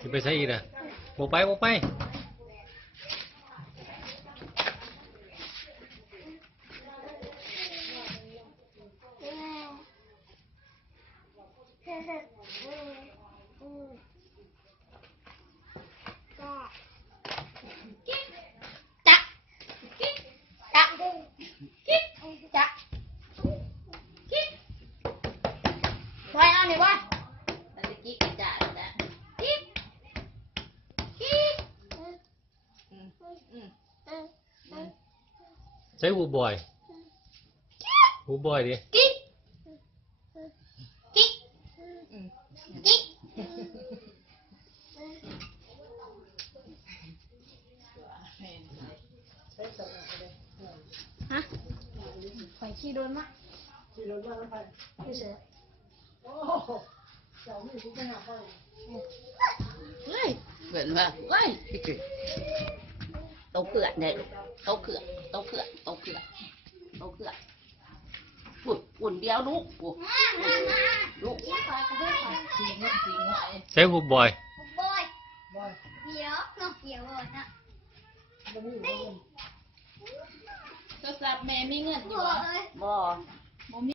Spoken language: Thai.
จะไปใช้อีกนะโบไปโบไปไปเอาหนิวะตะกี้กระจายแล้วกิ๊กกิ๊กใช้หูบอยหูบอยดิกิ๊กกิ๊กกิ๊กฮะไปขี่โดนมะขี่โดนมะแล้วไปไม่เสียโอ้เจ้าไม่รู้จะหาไปเฮ้ยเหมือนว่าเฮ้ยโตเกลือเนี่ยโตเกลือโตเกลือโตเกลือโตเกลือปุ่นเดียวลูกลูกใช้หูบอยบอยเดี๋ยวน้องเกี่ยวเลยนะโทรศัพท์แม่มีเงินอยู่บ่